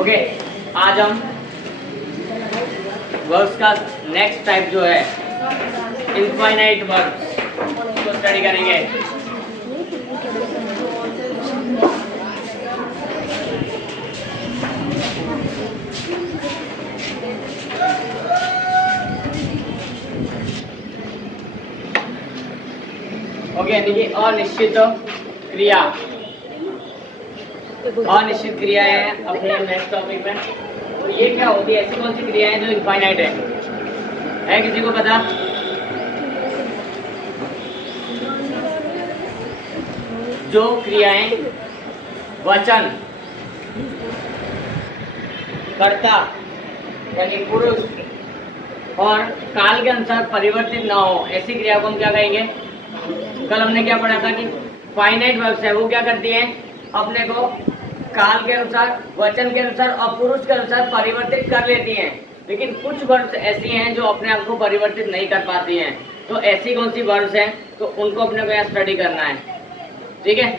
Okay, आज हम verbs का नेक्स्ट टाइप जो है इनफाइनाइट वर्ब्स को स्टडी करेंगे। ओके, देखिए अनिश्चित क्रिया, अनिश्चित क्रियाएं हैं अपने नेक्स्ट टॉपिक में। और ये क्या होती है, ऐसी कौन सी क्रियाएं जो इनफाइनाइट है किसी को पता? जो क्रियाएं वचन, कर्ता यानी पुरुष और काल के अनुसार परिवर्तित ना हो, ऐसी क्रिया को हम क्या कहेंगे? कल हमने क्या पढ़ा था कि फाइनाइट वर्ब्स है वो क्या करती हैं, अपने को काल के अनुसार, वचन के अनुसार और पुरुष के अनुसार परिवर्तित कर लेती हैं। लेकिन कुछ वर्ब्स ऐसी हैं जो अपने आप को परिवर्तित नहीं कर पाती हैं। तो ऐसी कौन सी वर्ब्स हैं, तो उनको अपने को यहाँ स्टडी करना है। ठीक है,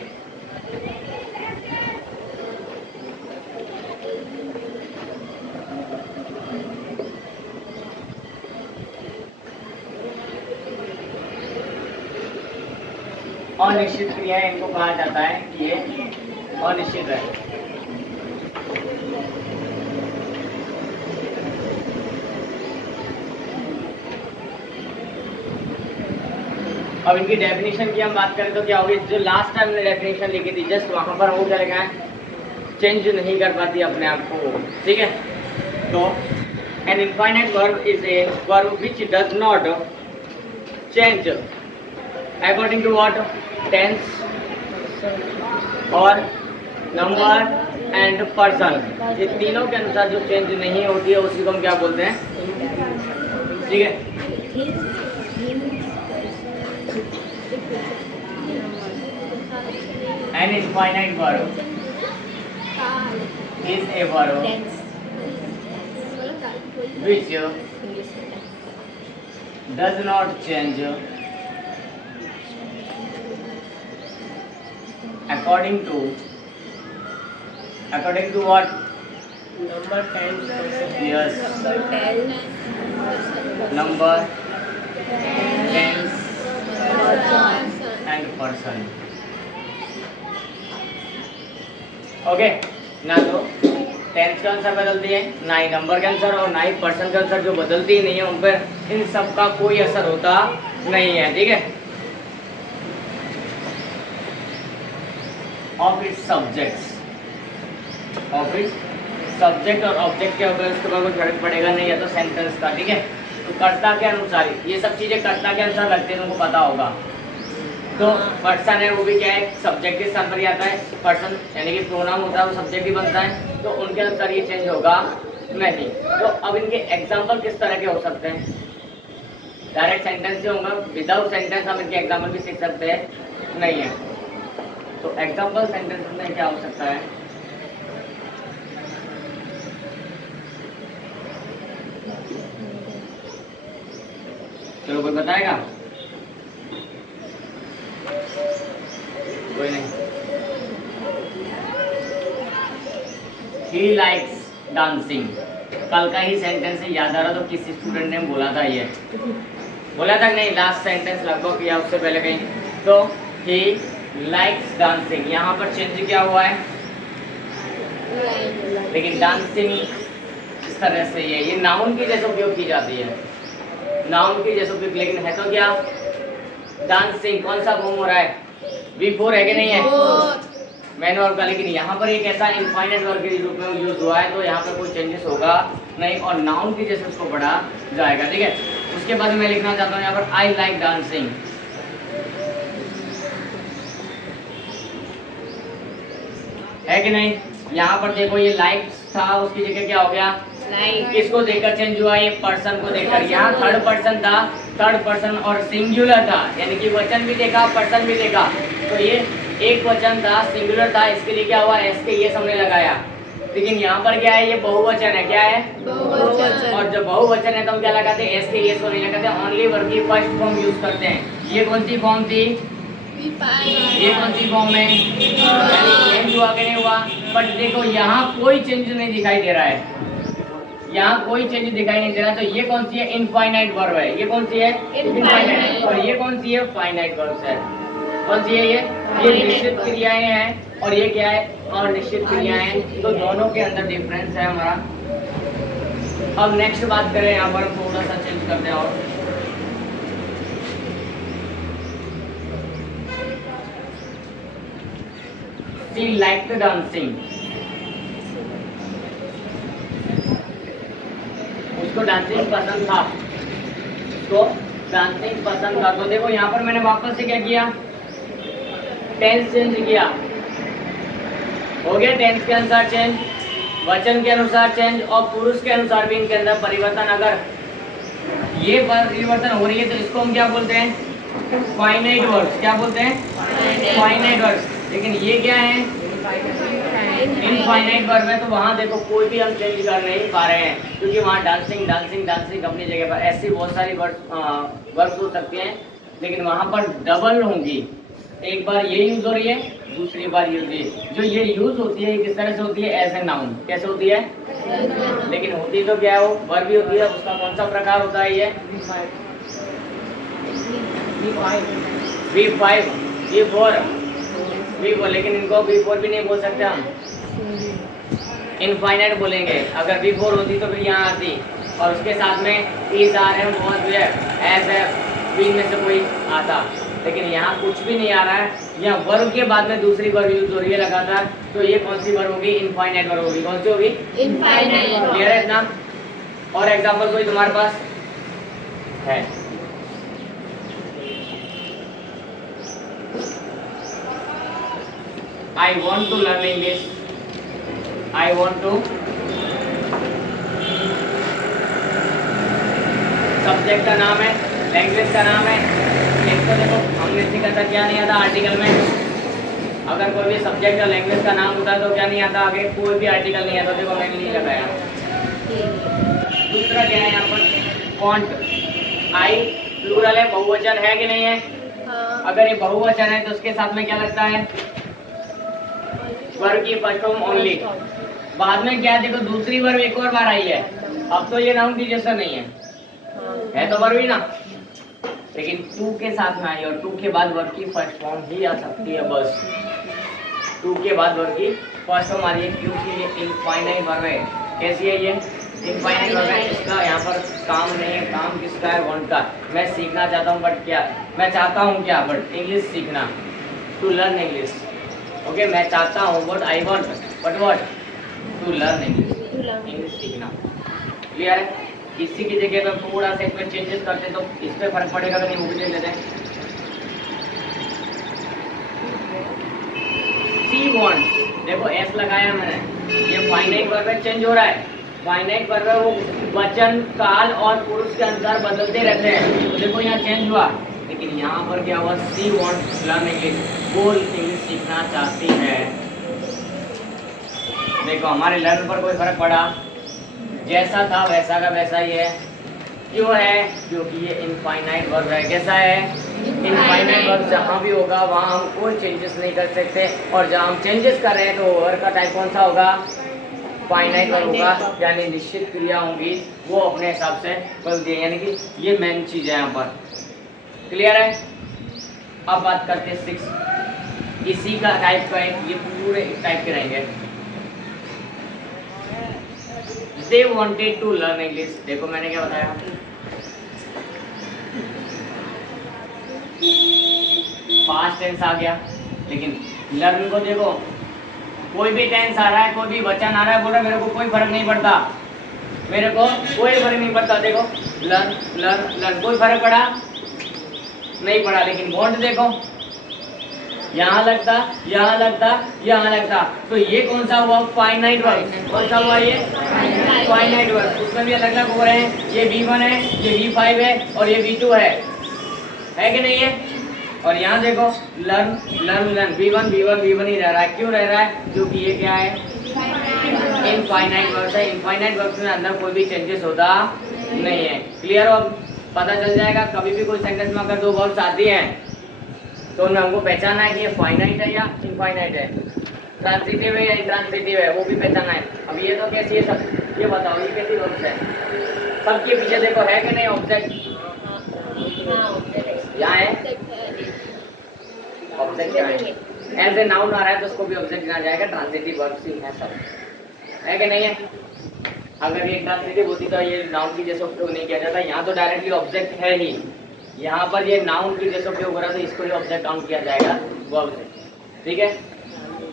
अनिश्चित क्रियाएं इनको कहा जाता है कि ये अनिश्चित है। अब इनकी डेफिनेशन की हम बात करें तो क्या होगी, जो लास्ट टाइम हमने डेफिनेशन लिखी थी जस्ट वहां पर वो क्या लिखा है, चेंज नहीं कर पाती अपने आप को। ठीक है, तो an infinite verb is a verb which does not change according to what, tense और नंबर एंड पर्सन, ये तीनों के अनुसार जो चेंज नहीं होती है उसी को हम क्या बोलते हैं? ठीक है, N infinite verb is a verb which does not change according to what? Number 10. Yes, number, tense and person. Okay, ना तो टेंस के अनुसार बदलती है, ना ही नंबर के अनुसार और ना ही पर्सन के अनुसार, जो बदलती ही नहीं है उन पर इन सब का कोई असर होता नहीं है। ठीक है, of its subjects, of its subject और ऑब्जेक्ट के ऊपर इसके ऊपर कोई फर्क पड़ेगा नहीं, या तो सेंटेंस का। ठीक है, तो कर्ता के अनुसार ये सब चीजें कर्ता के अनुसार लगती है, तुमको पता होगा। तो पर्सन है वो भी क्या है, सब्जेक्ट के स्थान पर ही आता है। पर्सन यानी कि प्रोनाउन होता है वो सब्जेक्ट ही बनता है, तो उनके अनुसार ये चेंज होगा नहीं। तो अब इनके एग्जाम्पल किस तरह के हो सकते हैं? डायरेक्ट सेंटेंस से होगा, विदाउट सेंटेंस हम इनके एग्जाम्पल भी सीख सकते हैं नहीं है। तो एग्जाम्पल सेंटेंस में क्या हो सकता है? चलो कोई बताएगा? कोई नहीं। He likes dancing, कल का ही सेंटेंस से याद आ रहा, तो किसी स्टूडेंट ने बोला था, ये बोला था नहीं, लास्ट सेंटेंस लगभग या उससे पहले कहीं। तो he likes dancing, यहाँ पर चेंज क्या हुआ है, लेकिन डांसिंग इस तरह से ये नाउन की जैसे उपयोग की जाती है, नाउन की जैसे उपयोग, लेकिन है तो क्या डांसिंग। कौन सा फॉर्म हो रहा है, V4 है कि नहीं है, मैन वर्ब का। लेकिन यहाँ पर एक ऐसा इनफाइनाइट वर्ब के रूप में यूज हुआ है, तो यहाँ पर कोई चेंजेस होगा नहीं और नाउन की जैसे उसको पढ़ा जाएगा। ठीक है, उसके बाद मैं लिखना चाहता हूँ यहाँ पर आई लाइक डांसिंग। है कि नहीं? यहाँ पर देखो ये लाइक था, उसकी जगह क्या हो गया, किसको देखकर चेंज हुआ, ये पर्सन को देखकर। यहाँ थर्ड पर्सन था, थर्ड पर्सन और सिंगुलर था, यानी कि वचन भी देखा पर्सन भी देखा। तो ये एक वचन था, सिंगुलर था, इसके लिए क्या हुआ, एस के ये हमने लगाया। लेकिन यहाँ पर क्या है, ये बहुवचन है, क्या है बहुवचन। और जब बहुवचन है तो हम क्या लगाते हैं, एस के एस को नहीं लगाते, ओनली वर्ब की फर्स्ट फॉर्म यूज करते हैं। ये कौन सी फॉर्म थी, ये कौन सी फॉर्म है, चेंज हुआ कि नहीं हुआ। बट देखो यहाँ कोई चेंज नहीं दिखाई दे रहा है, यहाँ कोई चेंज दिखाई नहीं दे रहा। तो ये कौन सी है, इनफाइनाइट वर्ब है। ये कौन सी है, इनफाइनाइट। और ये कौन सी है, फाइनाइट वर्ब है। कौन सी है ये निश्चित क्रियाएं हैं और ये क्या है, अनिश्चित क्रियाएं। तो दोनों के अंदर डिफरेंस है हमारा। अब नेक्स्ट बात करें, यहाँ पर थोड़ा सा चेंज करते हैं और She liked dancing. उसको डांसिंग पसंद था, उसको डांसिंग पसंद था। तो देखो यहाँ पर मैंने वापस से क्या किया, टेंस चेंज किया। हो गया टेंस के अनुसार चेंज, वचन के अनुसार चेंज और पुरुष के अनुसार भी इनके अंदर परिवर्तन। अगर ये परिवर्तन हो रही है तो इसको हम क्या बोलते हैं, फाइनाइट वर्ब्स। क्या बोलते हैं, फाइनाइट वर्ब्स। लेकिन ये क्या है, इनफाइनाइट वर्ब है। तो वहाँ देखो कोई भी हम चेंज कर नहीं पा रहे हैं, क्योंकि वहाँ डांसिंग डांसिंग डांसिंग अपनी जगह पर। ऐसी बहुत सारी वर्ब्स हो सकती हैं, लेकिन वहाँ पर डबल होंगी। एक बार ये यूज हो रही है, दूसरी बार यूज होती है। जो ये यूज होती है किस तरह से होती है, एज ए नाउन। कैसे होती है, लेकिन होती तो क्या है, वो वर्ब भी होती है। उसका कौन सा प्रकार होता है, ये V5 V4 V4। लेकिन इनको V4 भी नहीं बोल सकते हम, इनफाइनाइट बोलेंगे। अगर V4 होती तो फिर यहाँ आती, और उसके साथ में इज आ रहे हैं, बहुत है, एज है, बीच में से कोई आता। लेकिन यहाँ कुछ भी नहीं आ रहा है, यहाँ वर्ब के बाद में दूसरी वर्ब यूज हो रही है लगातार। तो ये कौन सी वर्ब होगी, इनफाइनाइट वर्ब होगी। कौन सी होगी, इनफाइनाइट। क्लियर है इतना। और एग्जांपल कोई तुम्हारे पास है, I want to learn English. I want to, subject का नाम है, लैंग्वेज का नाम है। एक तो देखो हमने सीखा था, क्या नहीं आता आर्टिकल में। अगर कोई भी सब्जेक्ट या लैंग्वेज का नाम होता है तो क्या नहीं आता, आगे कोई भी आर्टिकल नहीं आता। देखो मैंने नहीं लगाया। दूसरा क्या है यहाँ पर, फॉन्ट। आई प्लूरल है, बहुवचन है कि नहीं है। अगर ये बहुवचन है तो उसके साथ में क्या लगता है, वर्ब की फर्स्ट फॉर्म ओनली। बाद में क्या देखो, दूसरी वर्ब एक और बार आई है। अब तो ये नाउन की जैसा नहीं है तो वर्ब ही ना, लेकिन टू के साथ में आई और टू के बाद वर्ब की फर्स्ट फॉर्म ही आ सकती है। बस टू के बाद वर्ब की फर्स्ट फॉर्म आ रही है, क्योंकि ये इनफाइनाइट वर्ब है। कैसी है ये, इनफाइनाइट वर्ब है। इसका यहाँ पर काम नहीं है, काम किसका है, वांट का। मैं सीखना चाहता हूँ, बट क्या मैं चाहता हूँ, क्या, बट इंग्लिश सीखना, टू लर्न इंग्लिश। ओके, मैं चाहता हूँ, but I want, but what, to learn English सीखना। क्लियर है। इसी की जगह पर थोड़ा सा इसमें चेंजेस करते तो इस पे फर्क पड़ेगा कि नहीं, वो भी देख लेते हैं। सी वांट्स, देखो एस लगाया मैंने, ये फाइनाइट वर्ब है, चेंज हो रहा है। फाइनाइट वर्ब है, वो वचन, काल और पुरुष के अनुसार बदलते रहते हैं। तो देखो यहाँ चेंज हुआ, लेकिन यहाँ पर क्या हुआ, सी वांट्स लर्न इंग्लिश, वो इंग्लिश सीखना चाहती है। देखो हमारे लर्न पर कोई फर्क पड़ा, जैसा था वैसा का वैसा ही है। क्यों है, क्योंकि ये इनफाइनाइट वर्ब है। कैसा है, इनफाइनाइट वर्ब। जहाँ भी होगा वहाँ हम कोई चेंजेस नहीं कर सकते, और जहाँ हम चेंजेस कर रहे हैं तो वर्ब का टाइप कौन सा होगा, फाइनाइट वर्ब होगा, यानी निश्चित क्रिया होंगी, वो अपने हिसाब से बदलती है। यानी कि ये मेन चीज़ है यहाँ पर। क्लियर है। अब बात करते हैं 6, इसी का टाइप का एक, ये पूरे टाइप के रहेंगे। They wanted to learn English। देखो मैंने क्या बताया, पास्ट टेंस आ गया, लेकिन लर्न को देखो, कोई भी टेंस आ रहा है, कोई भी वचन आ रहा है, बोल रहा मेरे को कोई फर्क नहीं पड़ता, मेरे को कोई फर्क नहीं पड़ता। देखो लर्न लर्न लर्न, कोई फर्क पड़ा नहीं पड़ा। लेकिन वॉन्ट देखो, यहाँ लगता, यहाँ लगता, यहाँ लगता। तो ये कौन सा हुआ, फाइनाइट वर्ब। कौन सा हुआ ये, फाइनाइट वर्ब। उसमें भी अलग अलग हो रहे हैं, ये V1 है, ये V5 है और ये V2 है कि नहीं है। और यहाँ देखो learn learn learn, V1 V1 V1 ही रह रहा है। क्यों रह रहा है, क्योंकि ये क्या है, इनफाइनाइट वर्ब है। इनफाइनाइट वर्ब में अंदर कोई भी चेंजेस होता नहीं है। क्लियर हो, अब पता चल जाएगा। कभी भी कोई सेंटेंस में अगर दो वर्ब्स आती हैं तो उनमें हमको पहचाना है कि ये फाइनाइट है या इनफाइनाइट है, ट्रांजिटिव है या इंट्रांजिटिव है, वो भी पहचाना है। अब ये तो कैसी है सब, ये बताओ ये कैसी वर्ब्स है, सबके पीछे देखो है कि नहीं ऑब्जेक्ट, यहाँ है ऑब्जेक्ट क्या है, एज ए नाउन आ रहा है तो उसको भी ऑब्जेक्ट जाना जाएगा, ट्रांजिटिव वर्ब्स ही है सब, है कि नहीं है। अगर ये ट्रांजिटिव होती तो ये नाउन की जैसे उपयोग नहीं किया जाता, यहाँ तो डायरेक्टली ऑब्जेक्ट है ही, यहाँ पर ये नाउन की जैसे उपयोग हो रहा है तो इसको ही ऑब्जेक्ट काउंट किया जाएगा वर्ब से, ठीक है।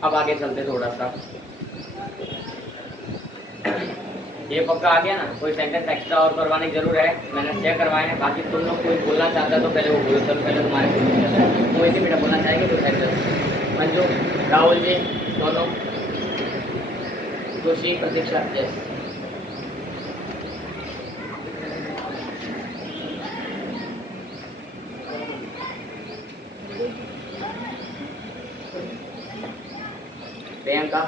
अब आगे चलते थोड़ा सा, ये पक्का आ गया ना, कोई सेंटेंस एक्स्ट्रा और करवाने की जरूर है, मैंने शेयर करवाए हैं, बाकी तुम लोग कोई बोलना चाहता है तो पहले वो बोलो, चलो पहले तुम्हारे कोई भी बेटा बोलना चाहेंगे तो सेंटेंस, मंजू, राहुल जी दोनों, Khushi, Pratiksha, yes. Priyanka,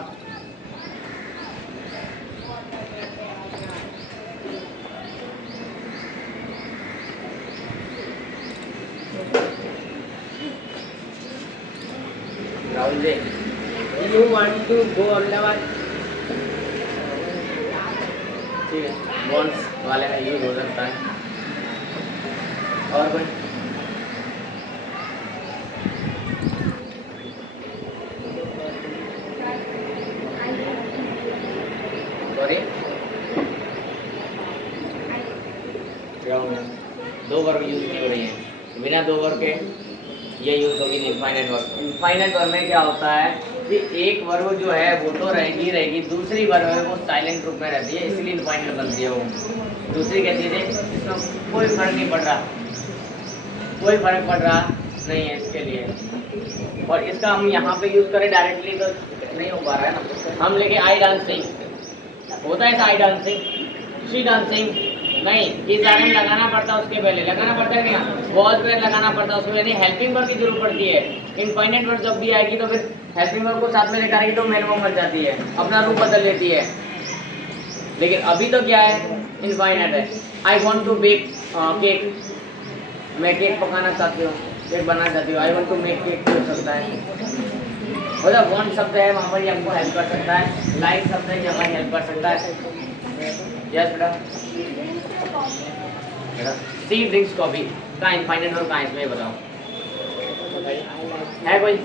Rahul ji, You want to go Ahmedabad? ठीक है, वॉन्ट्स वाले में यूज हो सकता है। और कोई सॉरी, दो वर्ब यूज नहीं हो रही हैं, बिना दो वर्ब के ये यूज होगी इनफाइनाइट वर्ब। इनफाइनाइट वर्ब में क्या होता है कि एक वर्ब जो है वो तो रहेगी, दूसरी वर्ब है वो साइलेंट रूप में रहती है, इसलिए इनफाइनाइट बनती है वो। दूसरी क्या चीज़ है, इसमें कोई फर्क नहीं पड़ रहा, कोई फर्क पड़ रहा नहीं है इसके लिए, और इसका हम यहाँ पे यूज करें डायरेक्टली तो नहीं हो पा रहा है ना। हम लेके आई डांसिंग, होता है ऐसा आई डांसिंग, शी डांसिंग, नहीं, इस आर एम लगाना पड़ता है, उसके पहले लगाना पड़ता है क्या, वॉज पे लगाना पड़ता है, उसके पहले हेल्पिंग वर्ब की जरूरत पड़ती है। इनफाइनाइट वर्ब जब भी आएगी तो फिर हेल्पिंग वर्ब को साथ में लेकर आएगी तो मेन वर्ब बन जाती है, अपना रूप बदल लेती है। लेकिन अभी तो क्या है, इनफाइनाइट है। I want to bake cake, मैं केक पकाना चाहती हूँ, केक बनाना चाहती हूँ, I want to make cake हो सकता है, मतलब वॉन्ट शब्द है वहाँ पर ये हमको हेल्प कर सकता है, लाइक शब्द है ये हमारी हेल्प कर सकता है। यस बेटा, सी ड्रिंक्स कॉफी का इनफाइनाइट वर्ब कहाँ है इसमें बताओ, है कोई?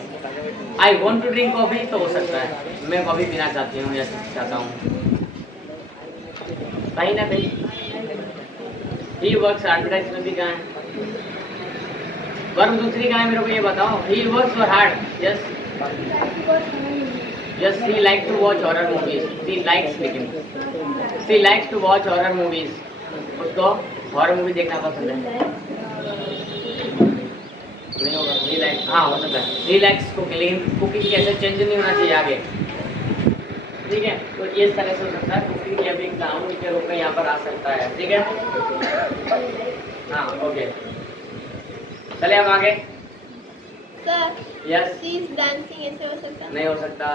I want to drink coffee तो हो सकता है मैं कॉफी पीना चाहती हूँ या चाहता हूँ, कहीं ना कहीं। ही वर्क्स हार्ड, बेटा इसमें भी कहाँ है वर्ब, दूसरी कहाँ है मेरे को ये बताओ, ही वर्क्स और hard, yes yes. She like to watch horror movies, she likes, लेकिन she likes to watch horror movies, उसको हॉरर मूवी देखना पसंद है, नहीं होगा, रिलैक्स, हाँ हो सकता है, रिलैक्स कुकिंग, कुकिंग कैसे चेंज नहीं होना चाहिए आगे, ठीक है। तो इस तरह से हो सकता है, कुकिंग या भी एग्जाम के रूप में यहाँ पर आ सकता है, ठीक है। हाँ ओके, चले अब आगे। Sir, yes, she is dancing ऐसे हो सकता है? नहीं हो सकता,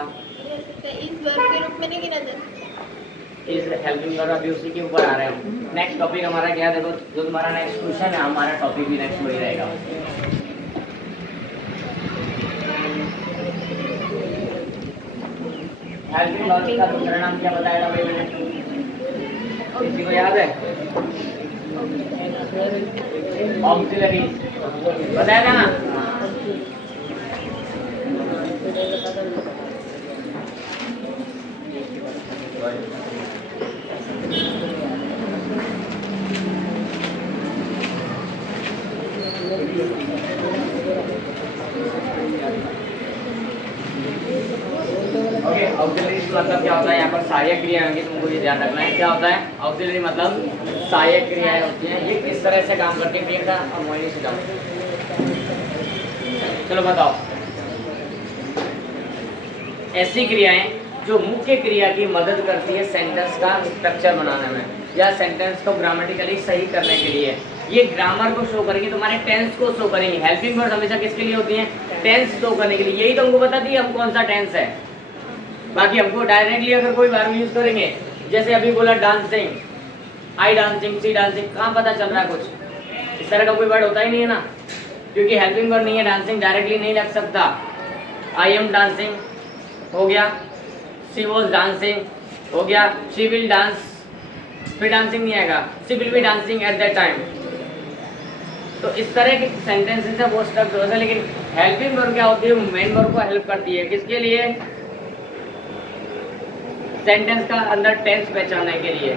इस वर्ब के रूप में नहीं गिना जा सकता। इस हेल्पिंग वर्ब अभी उसी के ऊपर आ रहे हैं। नेक्स्ट टॉपिक हमारा क्या है, देखो जो तुम्हारा नेक्स्ट क्वेश्चन है, हमारा टॉपिक भी नेक्स्ट वही रहेगा। हेल्पिंग वर्ब का दूसरा नाम क्या बताया था भाई मैंने, किसी को याद है? ऑक्सिलरी बताया था ना। ओके, ऑक्सिलरी मतलब क्या होता है, यहाँ पर सहायक क्रिया होंगी, तुमको ये ध्यान रखना है। क्या होता है ऑक्सिलरी मतलब सहायक क्रियाएं होती हैं, ये किस तरह से काम करती है प्रियंका और मोहिनी से जाओ, चलो बताओ। ऐसी क्रियाएं जो मुख्य क्रिया की मदद करती है सेंटेंस का स्ट्रक्चर बनाने में या सेंटेंस को ग्रामेटिकली सही करने के लिए, ये ग्रामर को शो करेंगे, तुम्हारे टेंस को शो करेंगे। हेल्पिंग वर्ड हमेशा किसके लिए होती हैं, टेंस शो करने के लिए, यही तो हमको बताती है हम कौन सा टेंस है। बाकी हमको डायरेक्टली अगर कोई वर्ब यूज करेंगे, जैसे अभी बोला डांसिंग, आई डांसिंग, सी डांसिंग, कहाँ पता चल रहा है कुछ, इस तरह का कोई वर्ड होता ही नहीं है ना। क्योंकि हेल्पिंग वर्ब नहीं है, डांसिंग डायरेक्टली नहीं लग सकता। आई एम डांसिंग हो गया, शी वॉज डांसिंग हो गया, शी विल डांस, फिर डांसिंग नहीं आएगा, she will be dancing at that time. तो इस तरह के सेंटेंसेस है वो स्ट्रक्चर होता है। लेकिन हेल्पिंग वर्ब क्या होती है, मेन वर्ब को हेल्प करती है, किसके लिए, सेंटेंस का अंदर टेंस पहचानने के लिए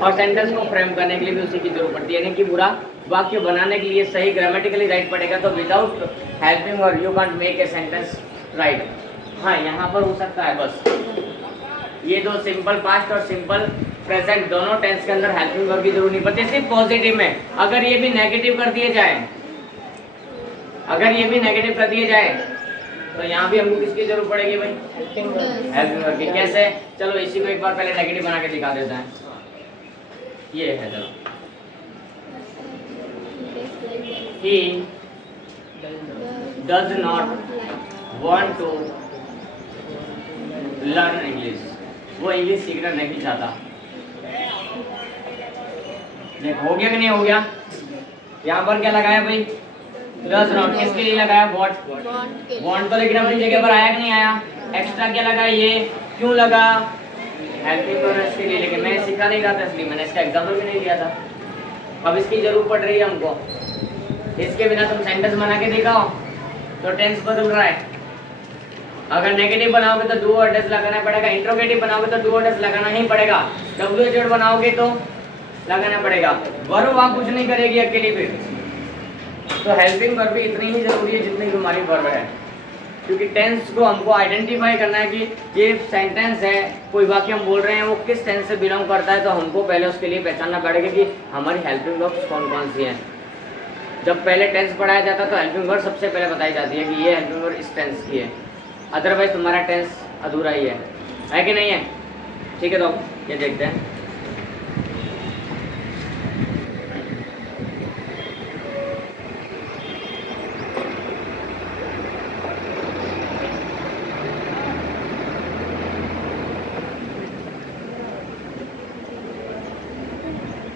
और सेंटेंस को फ्रेम करने के लिए भी उसी की जरूरत पड़ती है। यानी कि पूरा वाक्य बनाने के लिए सही ग्रामेटिकली राइट पड़ेगा, तो without helping verb you can't make a sentence right. हाँ, यहाँ पर हो सकता है बस ये दो सिंपल पास्ट और सिंपल प्रेजेंट दोनों टेंस के अंदर हेल्पिंग वर्ब की जरूरत नहीं पड़ती, सिर्फ पॉजिटिव में। अगर ये भी नेगेटिव कर दिए जाए, अगर ये भी नेगेटिव कर दिए जाए तो यहाँ भी हमको किसकी जरूरत पड़ेगी भाई, हेल्पिंग वर्ब की। कैसे, चलो इसी को एक बार पहले नेगेटिव बना के दिखा देते हैं। ये है, चलो, he does not want to learn English, वो इंग्लिश सीखना नहीं चाहता। देख हो गया कि नहीं हो गया, यहाँ पर क्या लगाया भाई, डज नॉट, किसके लिए लगाया, वांट तो लेकिन अपनी जगह पर आया कि नहीं आया, एक्स्ट्रा क्या लगा, ये क्यों लगा, हेल्पिंग वर्ब इसके लिए, लेकिन मैं सीखा नहीं रहा था इसलिए मैंने इसका एग्जाम्पल भी नहीं लिया था। अब इसकी जरूरत पड़ रही है हमको, इसके बिना तुम सेंटेंस बना के दिखाओ तो टेंस बदल रहा है। अगर नेगेटिव बनाओगे तो डू और डज लगाना पड़ेगा, इंट्रोगेटिव बनाओगे तो डू और डज लगाना ही पड़ेगा, WH बनाओगे तो लगाना पड़ेगा, वर्ब वहाँ कुछ नहीं करेगी अकेली भी। तो हेल्पिंग वर्ब भी इतनी ही जरूरी है जितनी तुम्हारी वर्ब है, क्योंकि टेंस को हमको आइडेंटिफाई करना है कि ये सेंटेंस है, कोई वाक्य हम बोल रहे हैं वो किस टेंस से बिलोंग करता है, तो हमको पहले उसके लिए पहचानना पड़ेगा कि हमारी हेल्पिंग वर्ब्स कौन कौन सी हैं। जब पहले टेंस पढ़ाया जाता है तो हेल्पिंग वर्ब सबसे पहले बताई जाती है कि ये हेल्पिंग वर्ब इस टेंस की है, अदरवाइज तुम्हारा टेंस अधूरा ही है कि नहीं है। ठीक है, तो ये देखते हैं।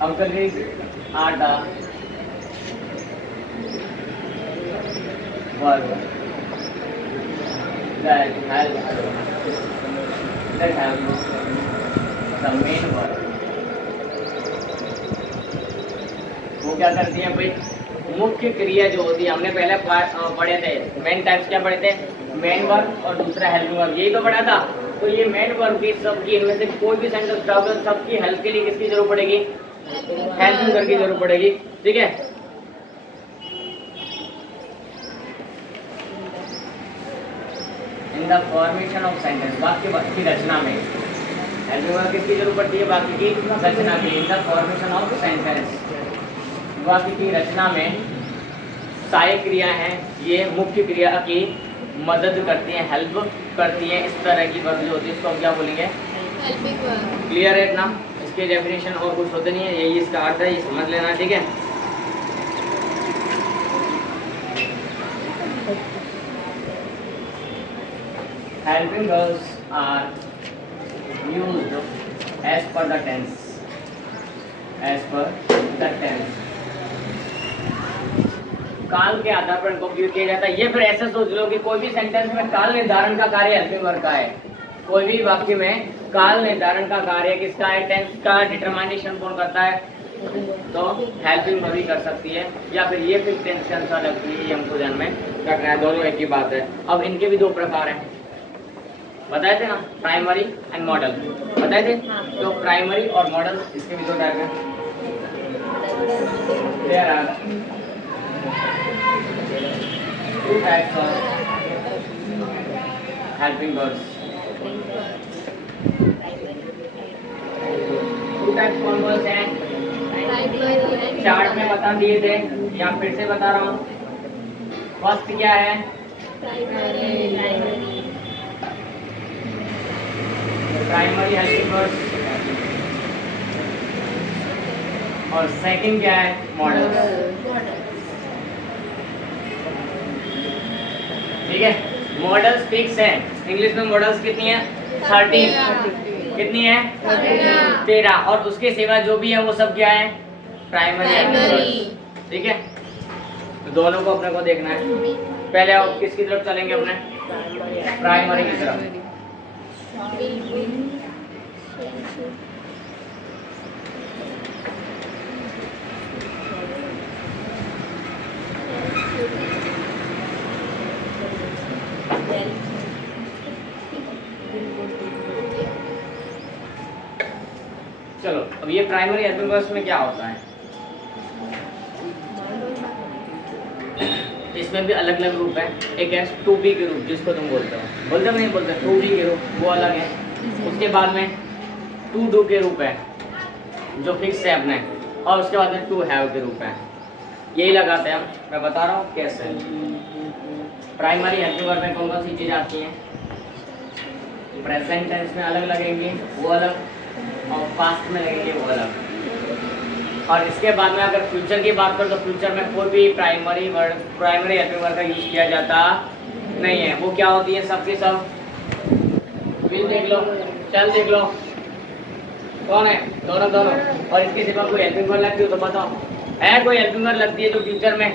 अंकल जी आटा verb that helps the main verb, वो क्या करती है भाई, मुख्य क्रिया जो होती है, हमने पहले पढ़े थे मेन टाइप्स, क्या पढ़े थे, मेन वर्ब और दूसरा हेल्पिंग वर्ब, यही तो पढ़ा था। तो ये मेन वर्ब की सबकी, इनमें से कोई भी सेंटेंस स्टार्ट हो सबकी हेल्प के लिए किसकी जरूरत पड़ेगी, हेल्पिंग वर्ब की जरूरत पड़ेगी। ठीक है, in the formation of sentence, वाक्य की रचना में हेल्पिंग वर्ब किसकी जरूरत पड़ती है, वाक्य की रचना के लिए। In the formation of sentence, वाक्य की रचना में सहायक क्रिया है, ये मुख्य क्रिया की मदद करती हैं, हेल्प करती हैं। इस तरह की वर्ब जो होती है इसको हम क्या बोलेंगे, हेल्पिंग वर्ब। क्लियर है इतना, इसके डेफिनेशन और कुछ होते नहीं है, यही इसका अर्थ है, ये समझ लेना। ठीक है, helping verbs are used as per the tense, as per the tense, काल के आधार पर इनको उपयोग किया जाता है। ये फिर ऐसे सोच लो कि कोई भी सेंटेंस में काल निर्धारण का कार्य हेल्पिंग वर्ब का है, कोई भी वाक्य में काल निर्धारण का कार्य किसका है, टेंस का डिटरमिनेशन कौन करता है, तो हेल्पिंग वर्ब ही कर सकती है, या फिर ये फिर टेंस के अनुसार लगती है, ये हमको ध्यान में रखना है, दोनों एक ही बात है। अब इनके भी दो प्रकार हैं, बताए थे ना, प्राइमरी एंड मॉडल, बताए थे। तो प्राइमरी और मॉडल, इसके भी दो टाइप हैं। There are two types of helping verbs. Two types कौन कौन से हैं, चार्ट में बता दिए थे या फिर से बता रहा हूँ। फर्स्ट क्या है, प्राइमरी हेल्पिंग वर्ब्स, और सेकंड क्या है, मॉडल्स। ठीक है, मॉडल्स फिक्स है, इंग्लिश में मॉडल्स कितनी है, 13, कितनी है, 13, और उसके सिवा जो भी है वो सब क्या है, प्राइमरी। ठीक है, तो दोनों को अपने को देखना है। पहले आप किसकी तरफ चलेंगे? अपने प्राइमरी की तरफ। चलो अब ये प्राइमरी हेल्पिंग वर्ब्स में क्या होता है, इसमें भी अलग अलग रूप है। एक है टू बी के रूप, जिसको तुम बोलते हो नहीं बोलते, टू बी के रूप वो अलग है। उसके बाद में टू डू के रूप है जो फिक्स है अपने, और उसके बाद में टू हैव के रूप है। यही लगाते हैं हम, मैं बता रहा हूँ कैसे। प्राइमरी हेल्पिंग वर्ब में कौन कौन सी चीज़ आती हैं? प्रेजेंट टेंस में अलग लगेंगी वो अलग, और पास्ट में लगेंगे वो अलग। और इसके बाद में अगर फ्यूचर की बात करो तो फ्यूचर में कोई भी प्राइमरी हेल्पिंग वर्ब का यूज किया जाता नहीं है। वो क्या होती है? सबके सब विल देख लो, चल देख लो, कौन है? दोनों। और इसके सिवा कोई हेल्पिंग वर्ब लगती हो तो बताओ, है कोई हेल्पिंग वर्ब लगती है तो फ्यूचर में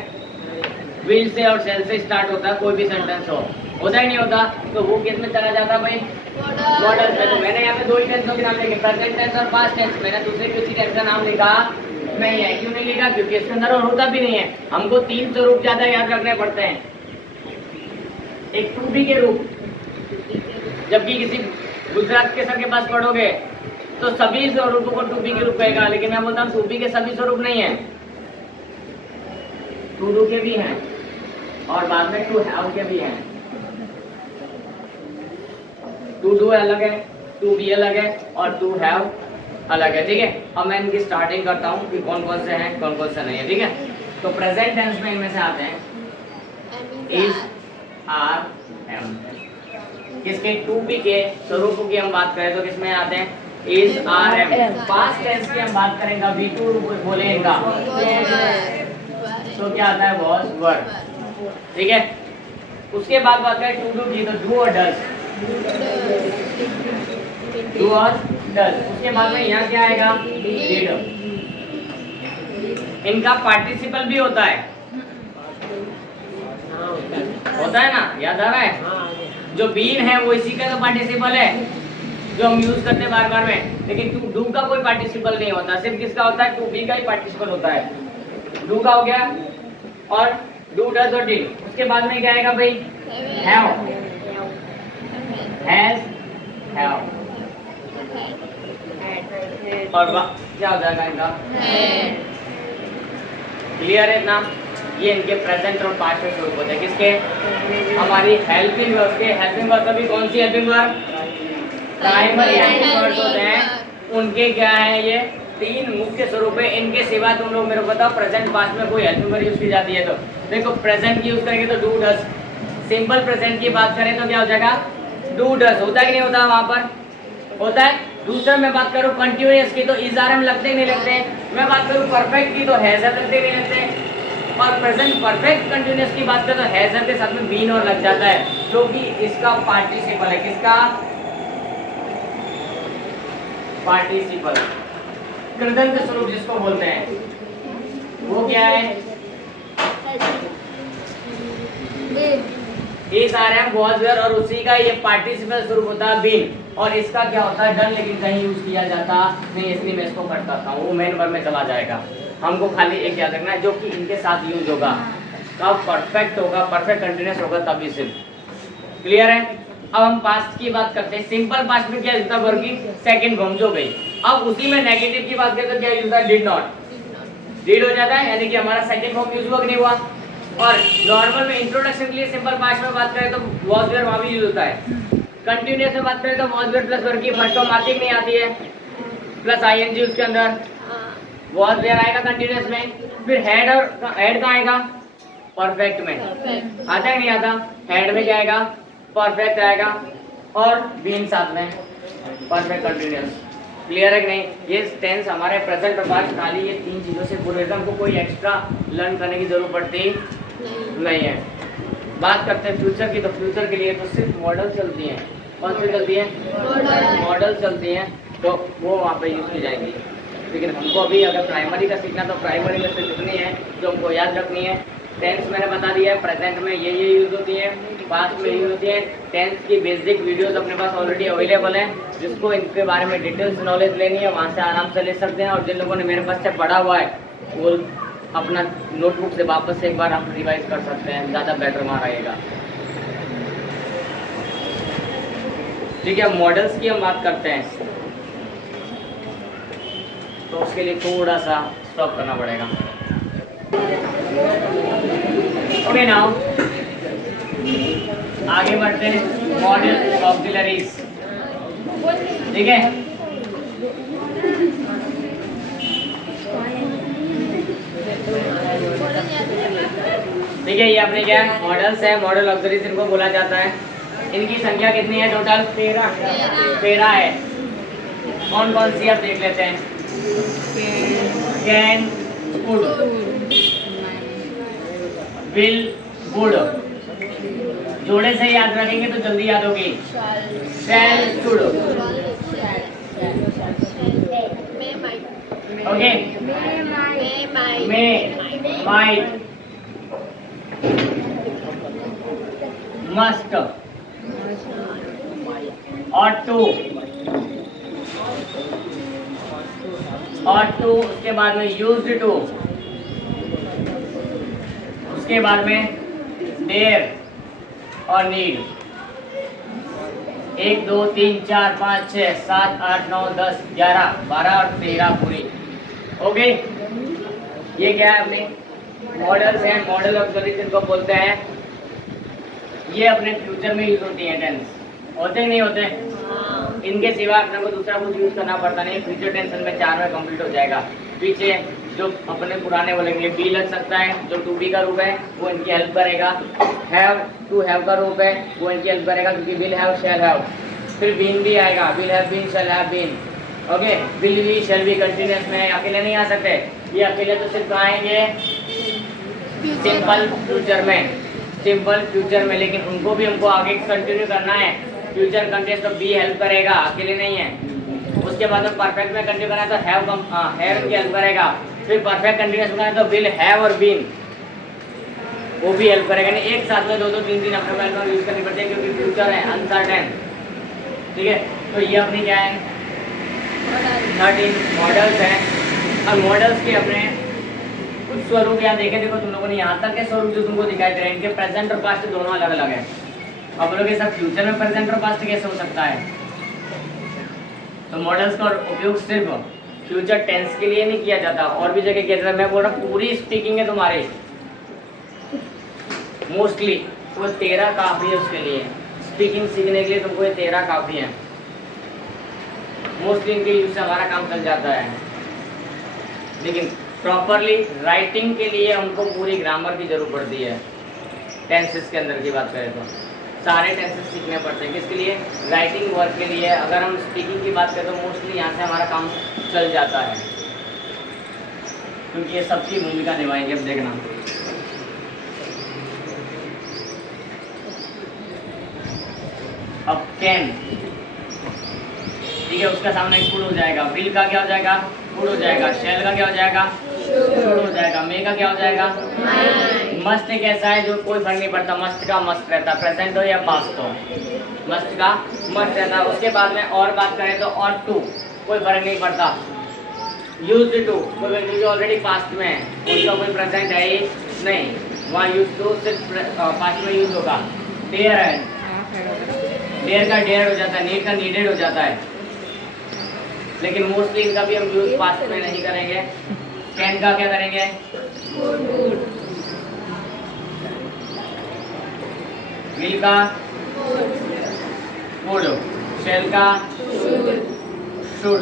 विल से और सेल से स्टार्ट होता है कोई भी सेंटेंस होता ही नहीं होता, तो वो किस में चला जाता है भाई? मॉडल में। तो मैंने यहाँ पे दो ही टेंसों के नाम लिखे, प्रेजेंट टेंस और पास्ट टेंस। मैंने दूसरे किसी टेंस का नाम लिखा नहीं है। क्यों नहीं लिखा? क्योंकि इसके अंदर और होता भी नहीं है। हमको 3 स्वरूप ज्यादा याद रखने पड़ते हैं। एक टू बी के रूप, जबकि किसी गुजरात के सर के पास पढ़ोगे तो सभी स्वरूपों को टू बी के रूप कहेगा, लेकिन मैं बोलता हूँ टू बी के सभी स्वरूप नहीं है, टू डू के भी हैं और बाद में टू हैव के भी हैं। टू डू अलग है, टू बी अलग है और टू हैव अलग है। ठीक है, अब मैं इनकी स्टार्टिंग करता हूँ कि कौन कौन से हैं कौन कौन से नहीं है। ठीक है, तो प्रेजेंट टेंस में इनमें से आते हैं इज, आर, एम। किसके? टू बी के स्वरूपों की हम बात करें तो किसमें आते हैं? Is, are, am. Past tense की हम बात करेंगे, बी टू बोलेगा तो क्या आता है? वॉज, वर। ठीक है, उसके बाद बात करें टू डू की तो डू और डज, डू और डज। उसके बाद में यहाँ क्या आएगा? डिड। इनका पार्टिसिपल भी होता है ना, याद आ रहा है? जो बीन है वो इसी का तो पार्टिसिपल है जो हम यूज करते हैं बार बार में, लेकिन टू डू का कोई पार्टिसिपल नहीं होता, सिर्फ किसका होता है? टू बी का ही पार्टिसिपल होता है। डू का हो गया और डू, डज और डिड। उसके बाद में क्या आएगा भाई? Have, has, have. और क्या हो जाएगा इनका? क्लियर है इतना? ये इनके प्रेजेंट और पास्ट में स्वरूप होते हैं। किसके? हमारी हेल्पिंग वर्ब के। हेल्पिंग वर्ब अभी कौन सी helping verb? Primary helping verb होते हैं। उनके क्या है? ये 3 मुख्य स्वरूप है। इनके सिवा तुम लोग मेरे को बताओ प्रेजेंट पास्ट में कोई हेल्पिंग वर्ब यूज की जाती है तो देखो, प्रेजेंट की यूज करेंगे तो डू डज। सिंपल प्रेजेंट की बात करें तो क्या हो जाएगा? Do does. होता है कि नहीं होता? वहां पर होता है। दूसरा मैं बात करूं कंटिन्यूअस की तो इज, आर, एम लगते ही नहीं लगते। मैं बात करूं परफेक्ट की तो हैज, हैव लगते ही नहीं लगते। और प्रेजेंट परफेक्ट कंटिन्यूअस की बात करें तो हैज, हैव के साथ में बीन और लग जाता है, क्योंकि इसका पार्टिसिपल है। किसका? पार्टिसिपल। कृदंत स्वरूप जिसको बोलते हैं वो क्या है? Is, are, am, was, were, और उसी का ये पार्टिसिपल स्वरूप होता है बीन। और इसका क्या होता है? डन, लेकिन कहीं यूज किया जाता नहीं, इसलिए मैं इसको कट करता हूँ, वो मेन वर्ब में चला जाएगा। हमको खाली एक याद रखना है जो कि इनके साथ यूज होगा तब परफेक्ट होगा, परफेक्ट कंटिन्यूअस होगा तभी सिर्फ। क्लियर है? अब हम पास्ट की बात करते हैं। सिंपल पास्ट में क्या होता है? वर्ब की सेकंड फॉर्म जो गई। अब उसी में नेगेटिव की बात करें तो क्या यूज होता है? Did not. डिड हो जाता है, यानी कि हमारा सेकंड फॉर्म यूज हुआ कि नहीं हुआ। और नॉर्मल में इंट्रोडक्शन के लिए सिंपल पास्ट में बात करें तो वॉज, वेयर वहां भी यूज होता है। कंटिन्यूअस में बात करें तो वॉज, वेयर प्लस वर्ब की फर्स्ट फॉर्म आती नहीं आती है, प्लस आईएनजी उसके अंदर वॉज, वेयर आएगा कंटिन्यूअस में। फिर हेड और हेड कहाँ आएगा? परफेक्ट में। आता है नहीं आता? हेड में क्या आएगा? परफेक्ट आएगा और बीन साथ में परफेक्ट कंटिन्यूअस। क्लियर है कि नहीं? ये टेंस हमारे प्रेजेंट और पास्ट, खाली ये 3 चीजों से पूरे, हमको कोई एक्स्ट्रा लर्न करने की जरूरत पड़ती नहीं है। बात करते हैं फ्यूचर की, तो फ्यूचर के लिए तो सिर्फ मॉडल चलती हैं। कौन सी चलती है? मॉडल चलती हैं, तो वो वहाँ पे यूज की जाएंगी। लेकिन हमको अभी अगर प्राइमरी का सीखना तो प्राइमरी में सिर्फ इतनी है जो हमको याद रखनी है टेंस मैंने बता दिया है, प्रेजेंट में ये यूज होती है, पास्ट में यूज होती है। टेंस की बेसिक वीडियोस अपने पास ऑलरेडी अवेलेबल हैं, जिसको इनके बारे में डिटेल्स नॉलेज लेनी है वहाँ से आराम से ले सकते हैं। और जिन लोगों ने मेरे पास से पढ़ा हुआ है वो अपना नोटबुक से वापस से एक बार आप रिवाइज कर सकते हैं, ज़्यादा बेटर वहाँ रहेगा। ठीक है, मॉडल्स की हम बात करते हैं तो उसके लिए थोड़ा सा स्टॉप करना पड़ेगा। ओके नाउ आगे बढ़ते हैं, मॉडल ऑक्सिलरीज। ठीक है, ठीक है, ये अपने क्या है मॉडल्स है, मॉडल ऑक्सिलरीज इनको बोला जाता है। इनकी संख्या कितनी है टोटल? 13 है। कौन कौन सी आप देख लेते हैं? Can, could, will, would. जोड़े से याद रखेंगे तो जल्दी याद होगी। Shall, should. Okay, may, might, must, ought to, उसके बाद में used to, उसके बाद में dare और need। 1 2 3 4 5 6 7 8 9 10 11 12 और 13 पूरी। ओके, ये क्या है अपने मॉडल्स हैं, मॉडल ऑक्सिलरीज इनको बोलते हैं। ये अपने फ्यूचर में यूज होती हैं। टेंस होते ही नहीं होते, इनके सिवा अपने को दूसरा कुछ यूज करना पड़ता नहीं। फ्यूचर टेंस में 4 में कंप्लीट हो जाएगा। पीछे जो अपने पुराने बोलेंगे बी लग सकता है, जो टू बी का रूप है वो इनकी हेल्प करेगा। हैव, टू हैव का रूप है वो इनकी हेल्प करेगा, क्योंकि विल हैव, शैल हैव। फिर बीन भी आएगा, will have been, shall have been. Okay, will भी, शैल भी कंटिन्यूस में अकेले नहीं आ सकते। ये अकेले तो सिर्फ आएंगे सिंपल फ्यूचर में, सिंपल फ्यूचर में, लेकिन उनको भी हमको आगे कंटिन्यू करना है। फ्यूचर कंटिन्यूस तो बी हेल्प करेगा, अकेले नहीं है। उसके बाद में परफेक्ट में कंटिन्यू करना है तो हैव इनकी हेल्प करेगा। फिर परफेक्ट कंटिन्यूस करना है तो विल, हैव और बीन वो भी हेल्प करेगा। नहीं एक साथ में 2 2 3 3 अपने को यूज करनी पड़ती है, क्योंकि फ्यूचर है अनसर्टेन। ठीक है, तो ये अपनी क्या है 13 मॉडल्स हैं। और मॉडल्स के अपने कुछ स्वरूप यहाँ देखे, देखो तुम लोगों ने यहाँ तक के स्वरूप जो तुमको दिखाई दे रहे हैं, इनके प्रेजेंट और पास्ट दोनों अलग अलग है। अब बोलोगे सब फ्यूचर में प्रेजेंट और पास्ट कैसे हो सकता है? तो मॉडल्स का उपयोग सिर्फ फ्यूचर टेंस के लिए नहीं किया जाता, और भी जगह किया जाता है। मैं बोल रहा हूँ पूरी स्पीकिंग है तुम्हारी, मोस्टली वो 13 काफ़ी है उसके लिए। स्पीकिंग सीखने के लिए तुमको ये 13 काफ़ी है। मोस्टली इनके यूज से हमारा काम चल जाता है, लेकिन प्रॉपरली राइटिंग के लिए हमको पूरी ग्रामर की जरूरत पड़ती है। टेंसेस के अंदर की बात करें तो सारे टेंसेस सीखने पड़ते हैं, किसके लिए? राइटिंग वर्क के लिए। अगर हम स्पीकिंग की बात करें तो मोस्टली यहाँ से हमारा काम चल जाता है, क्योंकि ये सबकी भूमिका निभाएंगे। अब देखना, अब कैन, ठीक है, उसका सामने कुड हो जाएगा। विल का क्या हो जाएगा? कुड हो जाएगा। शैल का क्या हो जाएगा? शुड हो जाएगा। मे का क्या हो जाएगा? मस्ट एक ऐसा है जो कोई फर्क नहीं पड़ता, मस्ट का मस्ट रहता, प्रेजेंट हो या पास्ट हो, मस्ट का मस्ट रहता। उसके बाद में और बात करें तो ought to, कोई फर्क नहीं पड़ता। used to, कोई ऑलरेडी पास्ट में है, उसका कोई प्रेजेंट है ही नहीं, वहाँ used to सिर्फ पास्ट में यूज होगा। डेयर है, डेयर का डेयर हो जाता है, नीड का नीडेड हो जाता है, लेकिन मोस्टली इनका भी हम यूज पास्ट में नहीं करेंगे। कैन का क्या करेंगे? विल का वुड, शैल का शुड,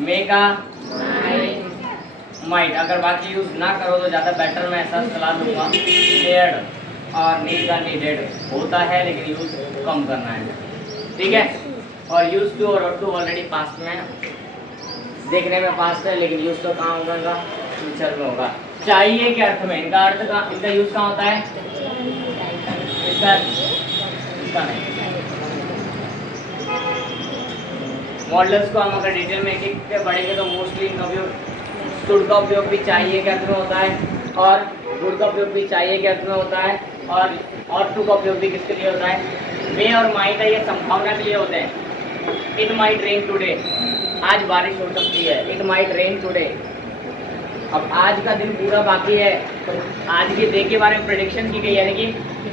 मे का माइट। अगर बाकी यूज ना करो तो ज़्यादा बेटर, मैं ऐसा सलाह दूंगा। डेयर्ड और नीड का नीडेड होता है, लेकिन यूज कम करना है। ठीक है, और यूज टू और टू ऑलरेडी पास्ट में, देखने में पास्ट है, लेकिन यूज तो कहाँ होगा? फ्यूचर में होगा। चाहिए के अर्थ में इनका अर्थ का, इनका यूज कहाँ होता है? इसका नहीं। मॉडल्स को हम अगर डिटेल में एक पढ़ेंगे तो मोस्टली इनका उपयोग, शुड का उपयोग भी चाहिए के अर्थ में होता है, और गुड का उपयोग भी चाहिए के अर्थ में होता है, और टू का उपयोग भी किसके लिए होता है? मे और माइट है, ये संभावना के लिए होते हैं। इट माइट रेन टुडे, आज बारिश हो सकती है। इट माइट रेन टुडे, अब आज का दिन पूरा बाकी है, तो आज के डे के बारे में प्रेडिक्शन की गई, यानी कि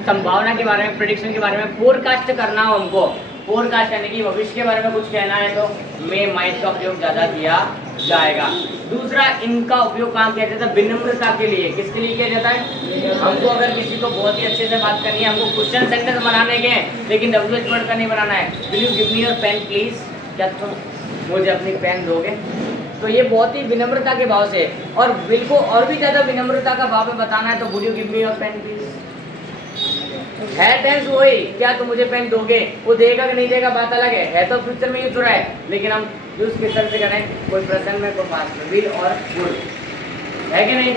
संभावना के बारे में, प्रेडिक्शन के बारे में फोरकास्ट करना हो हमको, फोरकास्ट यानी कि भविष्य के बारे में कुछ कहना है, तो मे माइट का उपयोग ज़्यादा किया जाएगा। दूसरा, इनका उपयोग कहाँ किया जाता है? विनम्रता के लिए। किसके लिए किया जाता है? हमको अगर किसी को बहुत ही अच्छे से बात करनी है, हमको क्वेश्चन सेंटेंस बनाने के हैं, लेकिन WH वर्ड का नहीं बनाना है। Will you give me your pen please, क्या तुम मुझे अपनी पेन दोगे? तो ये बहुत ही विनम्रता के भाव से, और बिल को और भी ज़्यादा विनम्रता का भाव में बताना है, तो would you give me your pen please. है टेंस वही, क्या तुम मुझे पेन दोगे? वो देगा कि नहीं देगा बात अलग है तो फ्यूचर में यूज हो रहा है, लेकिन हम यूज किस तरह से करें? कोई प्रेजेंट में, कोई पास्ट में, विल और वुड, है कि नहीं?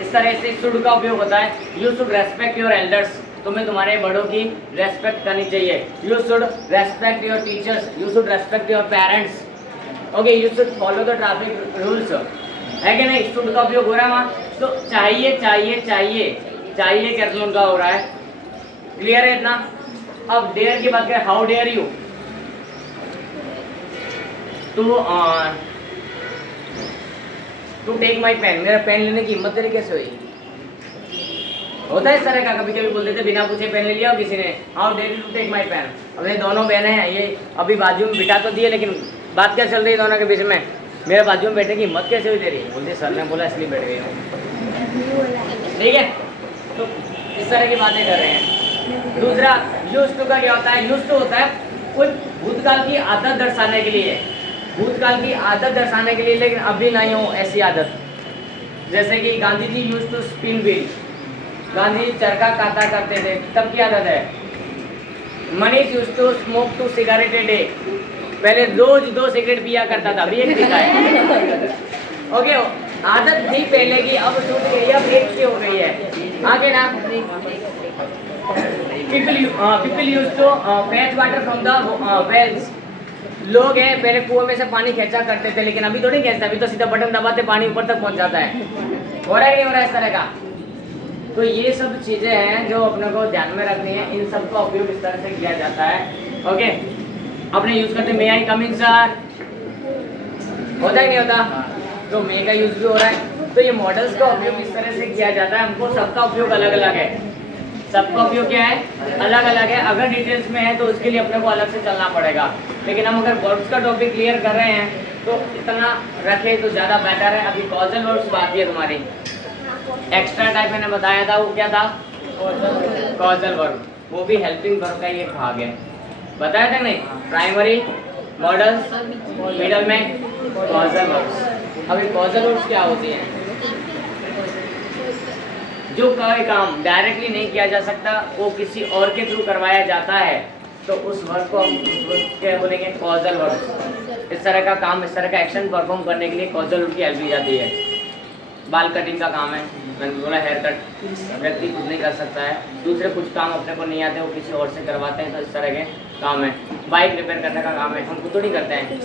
इस तरह से शुड का उपयोग होता है। You should respect your elders, तुम्हें तुम्हारे बड़ों की रेस्पेक्ट करनी चाहिए। You should respect your teachers, you should respect your parents, okay, you should follow the traffic rules, है कि नहीं? शुड का उपयोग हो रहा है वहाँ, तो चाहिए चाहिए चाहिए चाहिए क्या उनका हो रहा है, क्लियर है इतना? अब डेयर की बात करें, how dare you to take my pen, मेरा पेन लेने की हिम्मत तेरी कैसे हुई? होता है इस तरह का, कभी कभी बोल देते बिना पूछे पेन ले लिया और किसी ने, how dare you to take my pen. अब ये दोनों बहनें हैं, ये अभी बाजू में बिठा तो दिए, लेकिन बात क्या चल रही है दोनों के बीच में? मेरे बाजू में बैठने की हिम्मत कैसे हुई तेरी? बोलते सर ने बोला इसलिए बैठ गई हूँ, ठीक है? तो इस तरह की बातें कर रहे हैं। दूसरा, यूज्ड टू का क्या होता है? यूज्ड टू होता है कोई भूतकाल की आदत दर्शाने के लिए, भूतकाल की आदत दर्शाने के लिए, लेकिन अभी नहीं हो ऐसी आदत। जैसे कि Gandhi ji used to spin wheel, Gandhi ji चरखा काटा करते थे, तब की आदत है। Manish used to smoke 2 cigarette a day, पहले रोज 2 सिगरेट पिया करता था, अभी एक पीता है, ओके? आदत थी पहले की, अब छूट गई, अब एक की हो गई है, आगे ना। people used to fetch water from the wells, लोग हैं पहले कुएं में से पानी खींचा करते थे, लेकिन अभी तो नहीं खींचता, अभी तो सीधा बटन दबाते पानी ऊपर तक पहुंच जाता है। हो रहा है नहीं हो रहा है इस तरह का? तो ये सब चीजें हैं जो अपने को ध्यान में रखनी है, इन सब का उपयोग इस तरह से किया जाता है, ओके? अपने यूज करते मे आई कम इन सर, होता है नहीं होता? तो मे का यूज भी हो रहा है। तो ये मॉडल्स का उपयोग इस तरह से किया जाता है, हमको सबका उपयोग अलग अलग है, सबका उपयोग क्या है? अलग अलग है। अगर डिटेल्स में है तो उसके लिए अपने को अलग से चलना पड़ेगा, लेकिन हम अगर वर्ब्स का टॉपिक क्लियर कर रहे हैं तो इतना रखें तो ज़्यादा बेटर है। अभी कॉजल वर्ब्स बाकी है तुम्हारी, एक्स्ट्रा टाइप मैंने बताया था, वो क्या था? कॉजल वर्ब, वो भी हेल्पिंग वर्ब का ही एक भाग है, बताया था नहीं? प्राइमरी, मॉडल्स, मिडल में कॉजल वर्ब्स। अभी कॉजल वर्ब्स क्या होती हैं? जो कोई काम डायरेक्टली नहीं किया जा सकता, वो किसी और के थ्रू करवाया जाता है, तो उस वर्ब को हम क्या बोलेंगे? Causal verb. इस तरह का काम, इस तरह का एक्शन परफॉर्म करने के लिए कॉजल वर्ब की हेल्प ली जाती है। बाल कटिंग का काम है, मैंने बोला हेयर कट व्यक्ति खुद नहीं कर सकता है, दूसरे कुछ काम अपने को नहीं आते वो किसी और से करवाते हैं, तो इस तरह के काम है। बाइक रिपेयर करने का काम है, हम खुद तो नहीं करते हैं,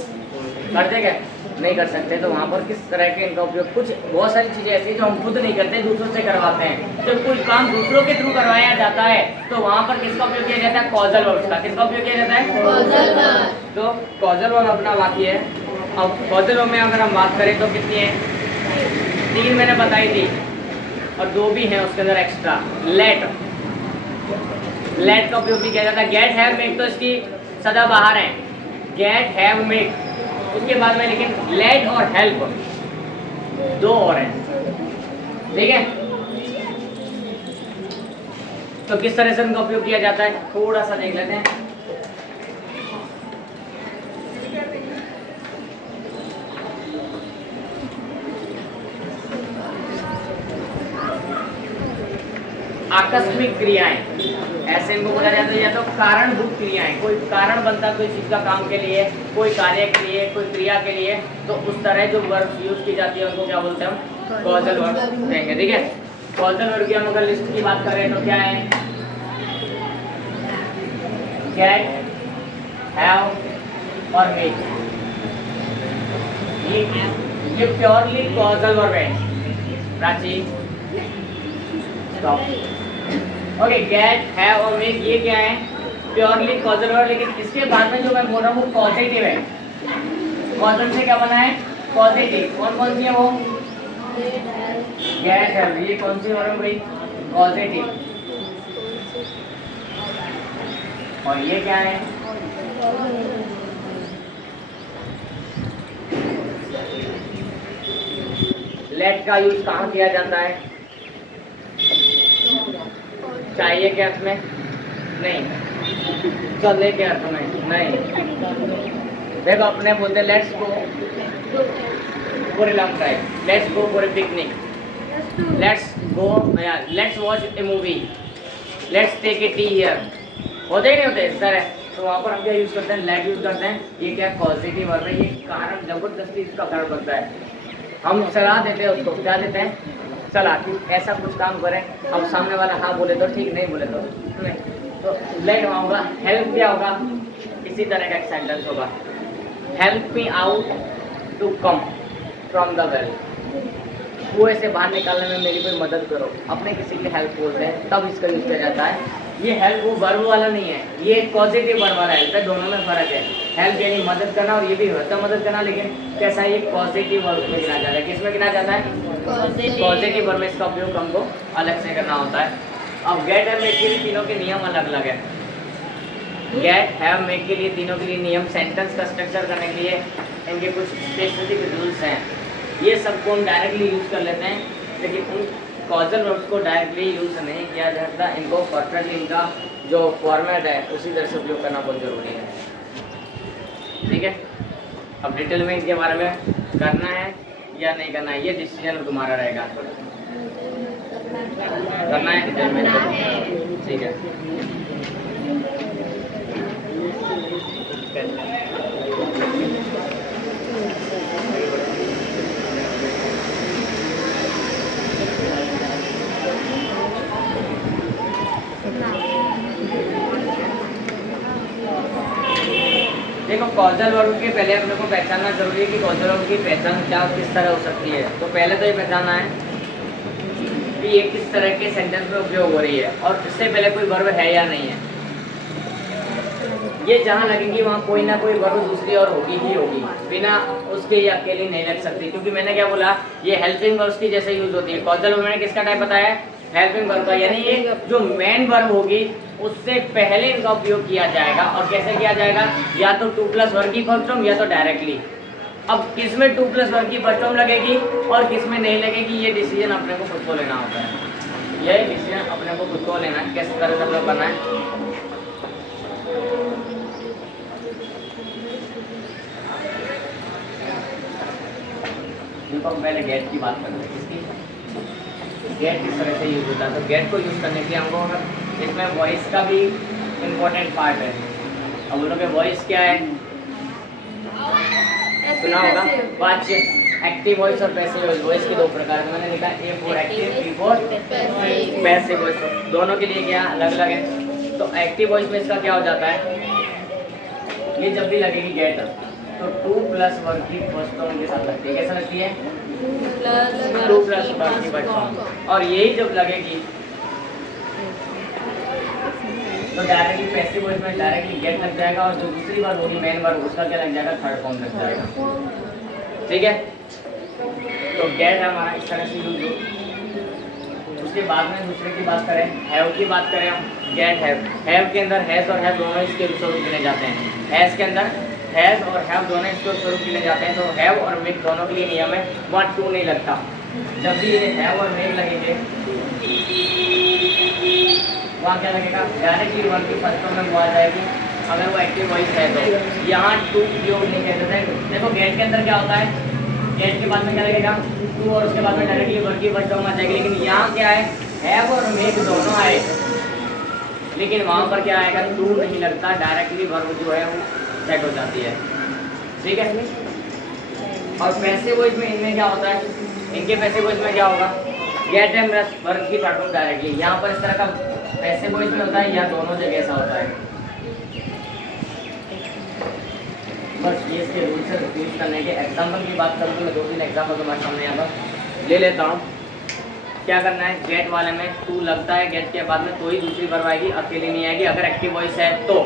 करते क्या? नहीं कर सकते, तो वहाँ पर किस तरह के इनका उपयोग? कुछ बहुत सारी चीज़ें ऐसी जो हम खुद नहीं करते, दूसरों से करवाते हैं। जब कोई काम दूसरों के थ्रू करवाया जाता है तो वहाँ पर किसका उपयोग किया जाता है? कॉजल वर्ब का। किसका उपयोग किया जाता है? Causal verb. तो कॉजल वर्ब अपना बाकी है। अब कॉजल वर्ब में अगर हम बात करें तो कितनी है? 3 मैंने बताई थी और 2 भी हैं उसके अंदर एक्स्ट्रा। लेट, लेट का उपयोग भी किया जाता है। गेट, हैव, मेक तो इसकी सदा बाहर है, गेट, हैव, मेक। उसके बाद में लेकिन लेट और हेल्प 2 और हैं, ठीक है? तो किस तरह से उनका उपयोग किया जाता है थोड़ा सा देख लेते हैं। आकस्मिक क्रियाएं, ऐसे इनको बोला जाता है, या तो कारणभूत क्रियाएं, कोई कारण बनता कोई चीज का काम के लिए, कोई कार्य के लिए, कोई क्रिया के लिए, तो उस तरह जो वर्ब यूज की जाती है उनको क्या बोलते हैं हम? कॉजल वर्ब कहेंगे, ठीक है? कॉजल वर्ब की हम अगर लिस्ट की बात करें तो क्या है? गेट, हैव और मेक, ये प्योरली कॉजल वर्ब है। Prachi, stop. Okay, get, have और मेक ये क्या है? प्योरली कॉजल वर्ड, लेकिन इसके बाद में जो मैं बोल रहा हूँ वो पॉजिटिव है। कॉजल से क्या बना है? पॉजिटिव। कौन कौन सी है वो? गेट, हैव, ये कौन सी वर्ड है भाई? पॉजिटिव। और ये क्या है? लेट का यूज कहाँ किया जाता है? चाहिए के अर्थ में नहीं, चले के अर्थ में नहीं। देखो अपने बोलते let's go for a long drive, let's go for a picnic, let's go, let's watch a movie, let's take a tea here, होते ही नहीं होते इस तरह। तो वहाँ पर हम क्या यूज करते हैं? लेट यूज करते हैं। ये क्या पॉजिटिव वर्ड है, ये कारण जबरदस्ती इसका कारण बनता है। हम सलाह देते हैं उसको, क्या देते हैं? सलाह कि ऐसा कुछ काम करें। अब सामने वाला हाँ बोले तो ठीक, नहीं बोले तो नहीं। तो लेट वहाँ होगा, हेल्प क्या होगा? इसी तरह का एक सेंटेंस होगा, help me out to come from the well, कुएं से बाहर निकालने में मेरी कोई मदद करो। अपने किसी की हेल्प बोलते हैं तब इसका यूज किया जाता है। ये हेल्प वो वर्ब वाला नहीं है, ये एक पॉजिटिव वर्ब वाला हेल्प है, दोनों में फर्क है। हेल्प यानी मदद करना और ये भी होता है मदद करना, लेकिन कैसा है? ये पॉजिटिव वर्ब में गिना जाता है। किस में गिना जाता है? पॉजिटिव वर्ब में इसका उपयोग हमको अलग से करना होता है। अब गेट हैव मेक के लिए तीनों के नियम अलग अलग है। गेट हैव मेक के लिए तीनों के लिए नियम, सेंटेंस का स्ट्रक्चर करने के लिए इनके कुछ स्पेसिफिक रूल्स हैं। ये सबको हम डायरेक्टली यूज़ कर लेते हैं, लेकिन उन कॉजल वर्ब्स को डायरेक्टली यूज़ नहीं किया जाता। इनको परफेक्टली इनका जो फॉर्मेट है उसी तरह से उपयोग करना बहुत ज़रूरी है। ठीक है, अब डिटेल में इनके बारे में करना है या नहीं करना है, ये डिसीजन तुम्हारा रहेगा। करना है डिटेल में, ठीक है। देखो कॉजल वर्ब के पहले हम लोग को पहचानना जरूरी है कि कॉजल वर्ब की पहचान क्या किस तरह हो सकती है। तो पहले तो ये पहचानना है कि ये किस तरह के सेंटेंस में उपयोग हो रही है और इससे पहले कोई वर्ब है या नहीं है। ये जहाँ लगेगी वहाँ कोई ना कोई वर्ब दूसरी और होगी ही होगी, बिना उसके ये अकेली नहीं लग सकती। क्योंकि मैंने क्या बोला, ये हेल्पिंग वर्ब्स की जैसे यूज होती है। कॉजल वर्ब मैंने किसका टाइप बताया? हेल्पिंग वर्ब का, यानी ये जो मेन वर्ब होगी उससे पहले इनका उपयोग किया जाएगा। और कैसे किया जाएगा? या तो टू प्लस वर्ब की फर्स्ट फॉर्म या तो डायरेक्टली। अब किस में टू प्लस वर्ब की फर्स्ट फॉर्म लगेगी और किस में नहीं लगेगी, ये डिसीजन अपने को खुद को लेना होता है। ये डिसीजन अपने को खुद को लेना है, किस तरह से अपने को करना है। देखो हम पहले गेट की बात कर रहे हैं, किसकी? गेट किस तरह से यूज होता है। तो गेट को यूज करने के लिए हमको अगर इसमें वॉइस का भी इम्पोर्टेंट पार्ट है। अब बोलोगे वॉइस क्या है? सुना होगा वाच्य, एक्टिव वॉइस और पैसिव वॉइस। वॉइस के दो प्रकार हैं, मैंने लिखा A for active, B for passive voice. दोनों के लिए क्या अलग अलग है। तो एक्टिव वॉइस में इसका क्या हो जाता है, ये जब भी लगेगी गेट तो टू प्लस वर्ब की फर्स्ट फॉर्म के साथ लगती है। कैसा लगती है? टू प्लस वर्ब की फर्स्ट फॉर्म। और यही जब लगेगी तो डायरेक्टली पैसिव वॉइस में डायरेक्टली गेट लग जाएगा और जो दूसरी बार होगी मेन वर्ब उसका क्या लग जाएगा? थर्ड फॉर्म लग जाएगा। ठीक है, तो गेट हमारा इस तरह से यूज हो। उसके बाद में दूसरे की बात करें, हैव की बात करें हम, गेट हैव के अंदर हैज और हैव दोनों इसके स्वरूप गिने जाते हैं। हैज के अंदर हैज और हैव दोनों इसके स्वरूप गिने जाते हैं। तो हैव और मेक दोनों के लिए नियम है, वहाँ टू नहीं लगता। जब भी ये हैव और मेक लगेंगे वहाँ क्या लगेगा? डायरेक्टली वर्ब की फर्स्ट फॉर्म में वो आ जाएगी अगर वो एक्टिव वॉइस है तो। यहाँ टू उपयोग नहीं कहते थे। देखो गेट के अंदर क्या होता है, गेट के बाद में क्या लगेगा? टू, और उसके बाद में डायरेक्टली वर्ब की फर्स्ट फॉर्म आ जाएगी। लेकिन यहाँ क्या है? हैव और मेक दोनों आए, लेकिन वहाँ पर क्या आएगा? टू नहीं लगता, डायरेक्टली वर्ब जो है वो सेट हो जाती है। ठीक है, और पैसिव वॉइस में इनमें क्या होता है? इनके पैसिव वॉइस में क्या होगा? गेट एंड वर्ब की थर्ड फॉर्म डायरेक्टली। यहाँ पर इस तरह का पैसिव वॉइस में होता है या दोनों जगह ऐसा होता है। बस ये इसके रूल से यूज करने के। एग्जाम्पल की बात करूँ तो मैं 2-3 एग्जाम्पल तुम्हारे सामने यहाँ पर ले लेता हूँ। क्या करना है, गेट वाले में टू लगता है, गेट के बाद में तो ही दूसरी वर्ब आएगी, अकेली नहीं आएगी। अगर एक्टिव वॉइस है तो,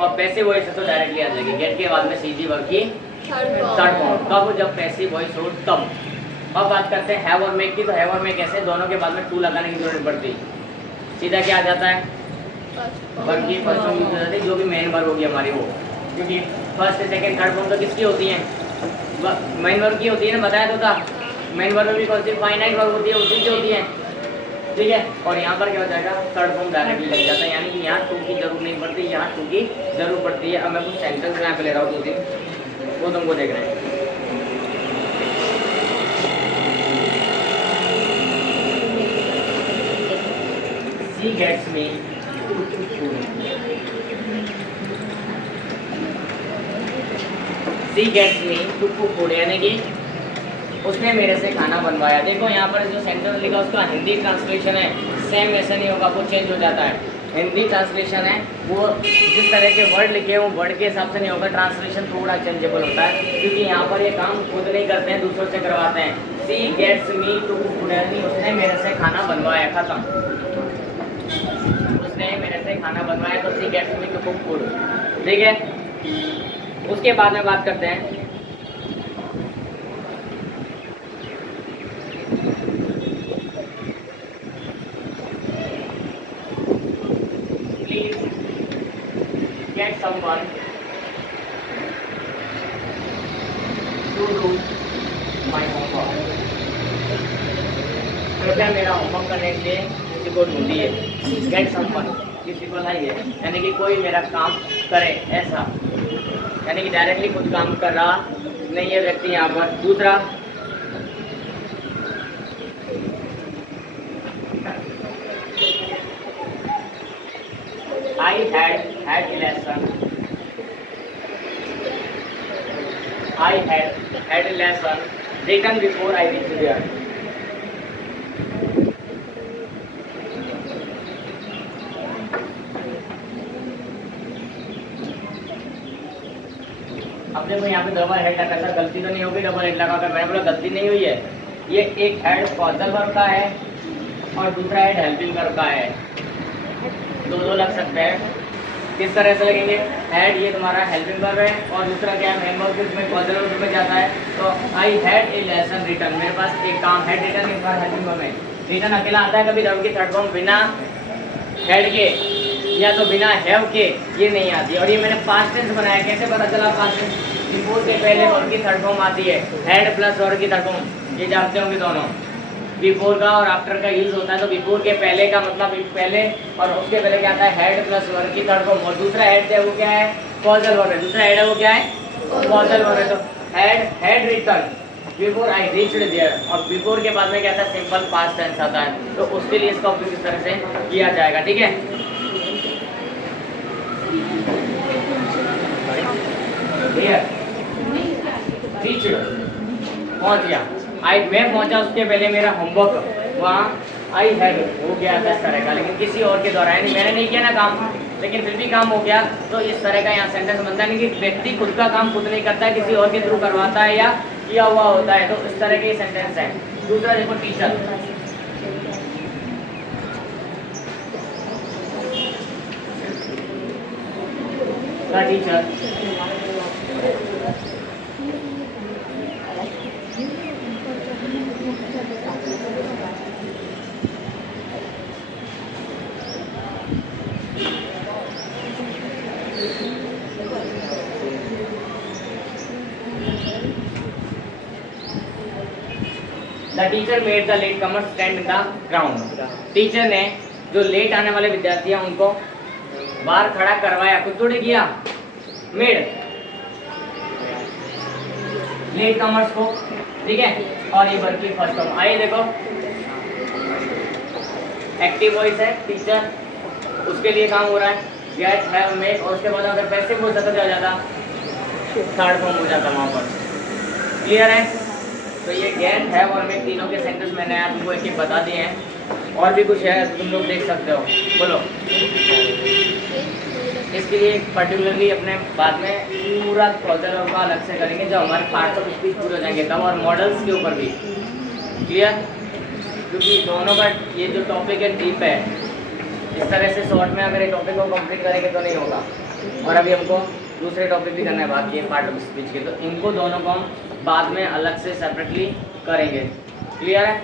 और पैसिव वॉइस है तो डायरेक्टली आ जाएगी। गेट के बाद में सीधी वर्ब की थर्ड फॉर्म। कब? जब पैसिव वॉइस हो तब। अब बात करते हैं हैव और मेक की। तो हैव और मेक ऐसे दोनों के बाद में टू लगाने की जरूरत पड़ती है। सीधा क्या आ जाता है, वर्ब की फर्स्ट फॉर्म यूज हो जाती है, जो भी मेन वर्ब होगी हमारी वो, क्योंकि फर्स्ट सेकंड थर्ड फॉर्म तो किसकी होती है, मेन वर्ब की होती है ना, बताया तो था। मेन वर्ब भी कौन सी, फाइनाइट वर्ब होती है, उसी की होती है, ठीक है। और यहाँ पर क्या हो जाएगा, थर्ड फॉर्म डायरेक्टली लग जाता है, यानी कि यहाँ टू की जरूरत नहीं पड़ती, यहाँ टू की जरूरत पड़ती है। अब मैं कुछ सेंटेंस यहाँ पे ले रहा हूँ 2-3, वो तुमको देख रहे हैं। She gets me She gets me to cook food, यानी कि उसने मेरे से खाना बनवाया। देखो यहाँ पर जो सेंटेंस लिखा उसका हिंदी ट्रांसलेशन है, सेम वैसे नहीं होगा, वो चेंज हो जाता है। हिंदी ट्रांसलेशन है वो जिस तरह के वर्ड लिखे हैं वो वर्ड के हिसाब से नहीं होगा, ट्रांसलेशन थोड़ा चेंजेबल होता है, क्योंकि यहाँ पर ये काम खुद नहीं करते हैं, दूसरों से करवाते हैं। She gets me to cook food, यानी उसने मेरे से खाना बनवाया, खत्म। उसने मेरे से खाना बनवाया तो she gets me to cook food, ठीक है। उसके बाद में बात करते हैं please get someone to do my homework. कृपया मेरा होमवर्क करने के लिए किसी को ढूंढिए। गेट समवन, किसी को लाइए, यानी कि कोई मेरा काम करे, ऐसा, यानी कि डायरेक्टली खुद काम कर रहा नहीं है व्यक्ति यहाँ पर। दूसरा, I had a lesson. I had a lesson written before I reached there. अब देखो यहाँ पे डबल हेड लगा, ऐसा गलती तो नहीं होगी डबल हेड लगा कर, मैंने बोला गलती नहीं हुई है। ये एक हेड कॉजल वर्ब का है और दूसरा हेड हेल्पिंग वर्ब का है, दो लग सकते हैं। किस तरह से लगेंगे, हेड ये तुम्हारा हेल्पिंग वर्ब है और दूसरा क्या है, मेन वर्ब, जिसमें कॉजल वर्ब में जाता है। तो I had a lesson written, मेरे पास एक काम हेड रिटन, एक बार हेल्पिंग वर्ब में रिटन अकेला आता है, कभी वर्ब की थर्ड फॉर्म बिना हेड के या तो बिना हैव के ये नहीं आती। और ये मैंने पास्ट टेंस बनाया, कैसे पता चला पास्ट टेंस, बिफोर के पहले वर्ब की थर्ड फॉर्म आती है, हेड प्लस वर्ब की थर्ड फॉर्म, ये जानते होंगे दोनों। बिफोर का और आफ्टर का यूज होता है, तो बिफोर के पहले का मतलब पहले, और उसके पहले क्या आता है, हेड प्लस वर्ब की थर्ड फॉर्म। और दूसरा हेड है वो क्या है, कॉजल वर्ब है, दूसरा हेड है वो क्या है, कॉजल वर्ब है। तो had written before I reached there, और बिफोर के बाद में क्या आता है, सिंपल पास्ट टेंस आता है, तो उसके लिए इसका उपयोग इस तरह से किया जाएगा, ठीक है। रीच्ड, पहुंच गया, आई मैं पहुंचा, उसके पहले मेरा होमवर्क वहाँ आई हैड हो गया था इस तरह का, लेकिन किसी और के द्वारा, यानी मैंने नहीं किया ना काम, लेकिन फिर भी काम हो गया, तो इस तरह का यहाँ सेंटेंस बनता है। कि व्यक्ति खुद का काम खुद नहीं करता है, किसी और के थ्रू करवाता है या किया हुआ होता है, तो इस तरह के सेंटेंस है। दूसरा देखो, teacher, teacher the teacher made the late comer stand in the ground. Teacher ने जो लेट आने वाले विद्यार्थी हैं उनको बाहर खड़ा करवाया, कुछ थोड़ी किया, मेड लेट कमर्स को, ठीक है। और ये वर्ब की फर्स्ट फॉर्म, आइए देखो, एक्टिव वॉइस है टीचर, उसके लिए काम हो रहा है, गेट हैव मेड, और उसके बाद अगर पैसिव वॉइस होता तो जाता थर्ड फॉर्म हो जाता वहाँ पर, क्लियर है। तो ये गेट हैव और मेक तीनों के सेंटेंस मैंने तुमको एक एक बता दिए हैं, और भी कुछ है तो तुम लोग देख सकते हो, बोलो। इसके लिए पर्टिकुलरली अपने बाद में पूरा कॉजल का अलग से करेंगे, जब हमारे पार्ट्स ऑफ स्पीच पूरे हो जाएंगे तब, और मॉडल्स के ऊपर भी, क्लियर। क्योंकि दोनों का ये जो टॉपिक है डीप है, इस तरह से शॉर्ट में अगर ये टॉपिक को कंप्लीट करेंगे तो नहीं होगा। और अभी हमको दूसरे टॉपिक भी करने बाकी है पार्ट ऑफ स्पीच के, तो इनको दोनों को हम बाद में अलग से सेपरेटली करेंगे। क्लियर है?